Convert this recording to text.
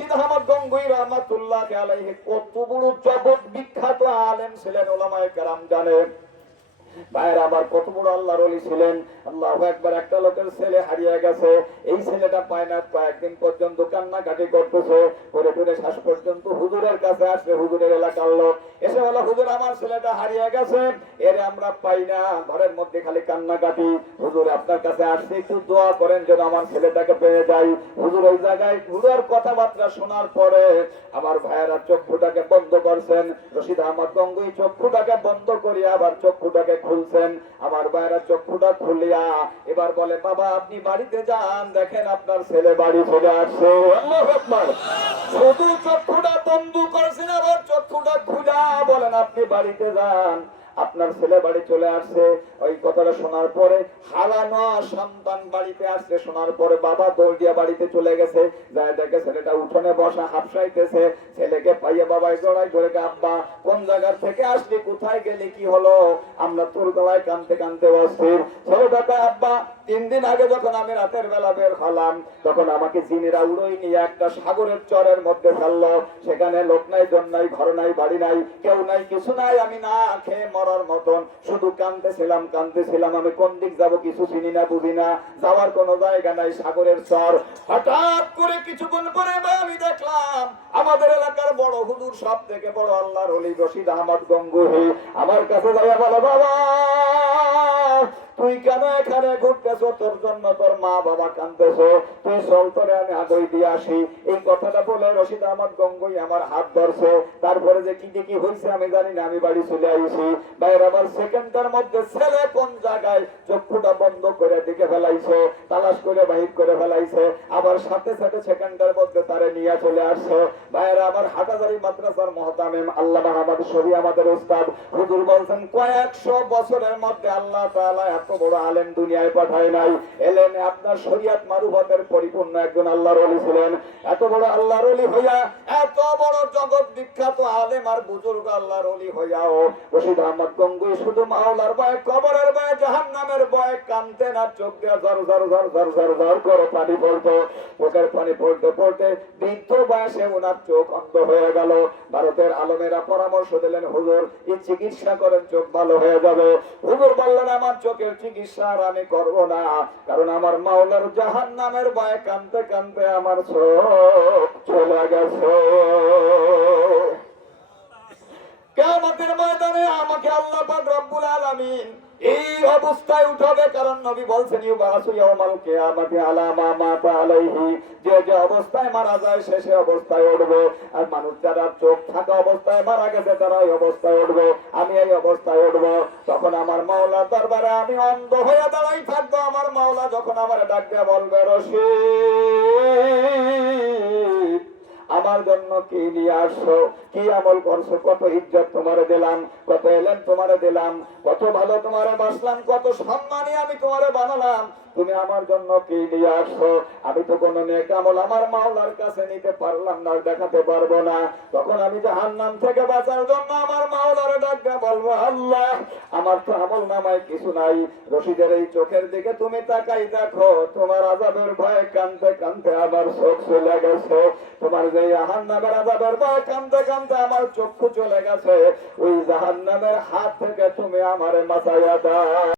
রশিদ আহমদ গঙ্গুই রহমাতুল্লাহ আলাইহি কত বড় জগৎ বিখ্যাত আলেম ছিলেন ওলামায়ে কেরাম জানেন। আবার কত বড় আল্লাহর ছিলেন? একটা লোকের ছেলে হারিয়ে গেছে। এই ছেলেটা পায় না কয়েকদিন পর্যন্ত করতেছে। করে করে শেষ পর্যন্ত হুজুরের কাছে হুজুরের এলাকার লোক। এসে হুজুর, আমার ছেলেটা হারিয়ে গেছে। এর আমরা পাই না। ঘরের মধ্যে খালি কান্নাকাটি। হুজুর, আপনার কাছে আসছে, একটু দোয়া করেন যেন আমার ছেলেটাকে পেয়ে যাই। হুজুর ওই জায়গায় হুজুর কথাবার্তা শোনার পরে আমার ভাইয়েরা চক্ষুটাকে বন্ধ করছেন। রশিদ আহমদ গঙ্গুই চক্ষুটাকে বন্ধ করিয়া আবার চক্ষুটাকে খুলছেন। আমার বাইরা চক্ষুটা খুলিয়া এবার বলে, বাবা, আপনি বাড়িতে যান। দেখেন আপনার ছেলে বাড়ি চলে আসছে। শুধু চক্ষুটা বন্ধ করছেন, আবার চক্ষুটা খুলা বলেন, আপনি বাড়িতে যান। আপনার ছেলে বাড়ি চলে আসছে, ওই কথাটা শোনার পরে হারানো সন্তান বাড়িতে আসছে, শোনার পরে বাবা দৌড় দিয়ে বাড়িতে চলে গেছে। যায় দেখে ছেলেটা উঠোনে বসা হাফসাইতেছে, ছেলেকে পাইয়ে বাবাই জড়াই ধরে আব্বা, কোন জায়গার থেকে আসলি? কোথায় গেলি? কি হলো? আমরা তোর গলায় কানতে কানতে অস্থির। ছেলেটা আব্বা, তিন দিন আগে যখন আমি রাতের বেলা বের হলাম, তখন আমাকে জিনেরা উড়োই নিয়ে একটা সাগরের চরের মধ্যে ফেলল। সেখানে লোক নাই, জন নাই, ঘর নাই, বাড়ি নাই, কেউ নাই, কিছু নাই, আমি না খেয়ে মরার মতন। শুধু কান্দেছিলাম কান্দেছিলাম। আমি কোন দিক যাব কিছু চিনি না, বুঝি না। যাওয়ার কোনো জায়গা নাই সাগরের চর। হঠাৎ করে কিছুক্ষণ পরে আমি দেখলাম, আমাদের এলাকার বড় হুদুর সব থেকে বড় আল্লাহর অলি রশিদ আহমদ গঙ্গুহি আমার কাছে যাইয়া বলো, বাবা তুই কেন এখানে ঘুরতেছ? তোর জন্য তোর মা বাবা কানতেছ তুই চল তোরে আমি আগই দিয়ে আসি। এই কথাটা বলে রশিদ আহমদ গঙ্গুই আমার হাত ধরছে। তারপরে যে কি কি হয়েছে আমি জানি না, আমি বাড়ি চলে আইছি। বাইরে আবার সেকেন্ডের মধ্যে ছেলে কোন জায়গায় চক্ষুটা বন্ধ করে দিকে ফেলাইছে, তালাশ করে বাহির করে ফেলাইছে। আবার সাথে সাথে সেকেন্ডের মধ্যে তারে নিয়ে চলে আসছে। বাইরে আবার হাটাজারি মাদ্রাসার মহতামিম আল্লাহ আমাদের শরী আমাদের উস্তাদ। হুজুর বলছেন, কয়েকশো বছরের মধ্যে আল্লাহ তাআলা এত বড় আলেম দুনিয়ায় পাঠায় নাই। এলেন আপনার শরীয়ত মারুফতের পরিপূর্ণ একজন আল্লাহর ওলি ছিলেন। এত বড় আল্লাহর ওলি হইয়া, এত বড় জগৎ বিখ্যাত আলেম আর বুজুর্গ আল্লাহর ওলি হইয়াও রশিদ আহমদ গঙ্গুই শুধু মাওলার ভয়ে, কবরের ভয়ে, জাহান্নামের ভয়ে কানতে না, চোখ দিয়ে ঝর ঝর ঝর ঝর ঝর ঝর করে পানি পড়তো। চোখের পানি পড়তে পড়তে বৃদ্ধ বয়সে ওনার চোখ অন্ধ হয়ে গেল। ভারতের আলমেরা পরামর্শ দিলেন, হুজুর, এই চিকিৎসা করেন, চোখ ভালো হয়ে যাবে। হুজুর বললেন, আমার চোখের চিকিৎসা আর আমি করব না, কারণ আমার মাওলার জাহান নামের বায় কানতে কানতে আমার চোখ চলে গেছে। কেমন আমাকে আল্লাহ রব্বুল আলামিন এই অবস্থায় উঠাবে কারণ নবী বলছেন যে যে অবস্থায় মারা যায়, সে অবস্থায় উঠবে। আর মানুষ যারা চোখ থাকা অবস্থায় মারা গেছে, তারা এই অবস্থায় উঠবে। আমি এই অবস্থায় উঠব। তখন আমার মাওলার দরবারে আমি অন্ধ হয়ে দাঁড়াই থাকব। আমার মাওলা যখন আমার ডাক দিয়ে বলবে, রশিদ। আমার জন্য কি নিয়ে আসছো? কি আমল করছ? কত ইজ্জত তোমারে দিলাম, কত এলেন তোমারে দিলাম, কত ভালো তোমারে বাসলাম, কত সম্মানে আমি তোমারে বানালাম। তুমি আমার জন্য কি নিয়ে আসছো? আমি তো কোনো নেক আমল আমার মাওলার কাছে নিতে পারলাম না দেখাতে পারব না। তখন আমি জাহান্নাম থেকে বাঁচার জন্য আমার মাওলার ডাকা বলব, আল্লাহ, আমার তো আমল নামায় কিছু নাই। রশিদের এই চোখের দিকে তুমি তাকাই দেখো, তোমার আজাবের ভয়ে কানতে কানতে আবার চোখ চলে গেছে। তোমার যে জাহান নামের আজাবের ভয়ে কানতে কানতে আমার চক্ষু চলে গেছে। ওই জাহান নামের হাত থেকে তুমি আমারে বাঁচাইয়া দাও।